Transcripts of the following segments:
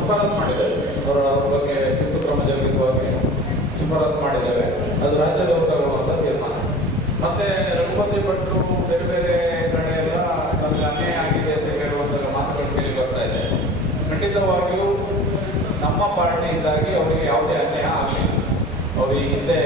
ಶಿಫಾರಸು ಮಾಡಿದ್ದಾರೆ. ಅವರ ಬಗ್ಗೆ ಶಿಸ್ತು ಕ್ರಮ ಜರುಗಿಸುವಾಗಿ ಶಿಫಾರಸು ಮಾಡಿದ್ದಾರೆ. ಅದು ರಾಜ್ಯದವರು ತಗೊಳ್ಳುವಂಥ ತೀರ್ಮಾನ. ಮತ್ತೆ ರಘುಪತಿ ಭಟ್ರು ಬೇರೆ ಬೇರೆ ಕಡೆ ಎಲ್ಲ ನಮಗೆ ಅನ್ಯಾಯ ಆಗಿದೆ ಅಂತ ಹೇಳುವಂಥ ಮಾತುಗಳು ಕೇಳಿ ಬರ್ತಾ ಇದೆ. ಖಂಡಿತವಾಗಿಯೂ ನಮ್ಮ ಪಾಲನೆಯಿಂದಾಗಿ ಅವರಿಗೆ ಯಾವುದೇ ಅನ್ಯಾಯ ಆಗಲಿಲ್ಲ. ಅವರು ಈ ಹಿಂದೆ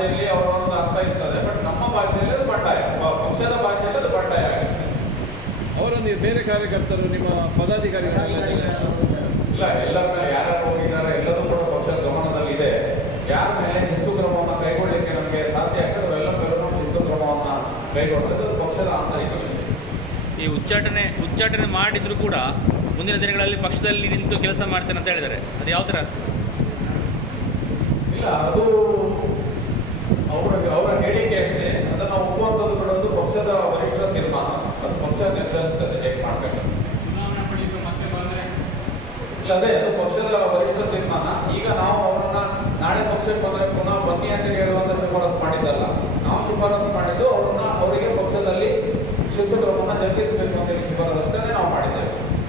ಭಾಷೆಯಲ್ಲಿ ಒಂದು ಅರ್ಥ ಇರ್ತದೆ. ಬಟ್ ನಮ್ಮ ಭಾಷೆಯಲ್ಲಿ ಅದು ಬಂಡಾಯ. ಪಕ್ಷದ ಭಾಷೆಯಲ್ಲಿ ಅದು ಬಂಡಾಯ ಆಗಿದೆ. ಅವರೊಂದು ಬೇರೆ ಕಾರ್ಯಕರ್ತರು ನಿಮ್ಮ ಪದಾಧಿಕಾರಿಗಳೆಲ್ಲ. ಇಲ್ಲ ಎಲ್ಲರ ಮೇಲೆ ಯಾರ್ಯಾರು ಹೋಗಿದ್ದಾರೆ ಎಲ್ಲರೂ ಕೂಡ ಪಕ್ಷದ ಗಮನದಲ್ಲಿ ಇದೆ ಯಾರ ಮೇಲೆ ಶಿಸ್ತು ಕ್ರಮವನ್ನು ಕೈಗೊಳ್ಳಲಿಕ್ಕೆ ನಮಗೆ ಸಾಧ್ಯ ಆಗ್ತದೆ ಅವೆಲ್ಲ ಮೇಲೂ ಶಿಸ್ತು ಕ್ರಮವನ್ನು ಕೈಗೊಳ್ಳೋದು ಪಕ್ಷದ ಆಂತರಿಕ ಈ ಉಚ್ಚಾಟನೆ ಉಚ್ಚಾಟನೆ ಮಾಡಿದ್ರು ಕೂಡ ಮುಂದಿನ ದಿನಗಳಲ್ಲಿ ಪಕ್ಷದಲ್ಲಿ ನಿಂತು ಕೆಲಸ ಮಾಡ್ತೇನೆ ಅಂತ ಹೇಳಿದ್ದಾರೆ. ಅದು ಯಾವ ಥರ? ಇಲ್ಲ ಅದು ಅದೇ, ಅದು ಪಕ್ಷದ ವರಿಷ್ಠ ತೀರ್ಮಾನ. ಈಗ ನಾವು ಅವರನ್ನ ನಾಳೆ ಪಕ್ಷಕ್ಕೆ ಬಂದರೆ ಪುನಃ ಬನ್ನಿ ಅಂತ ಹೇಳುವಂತ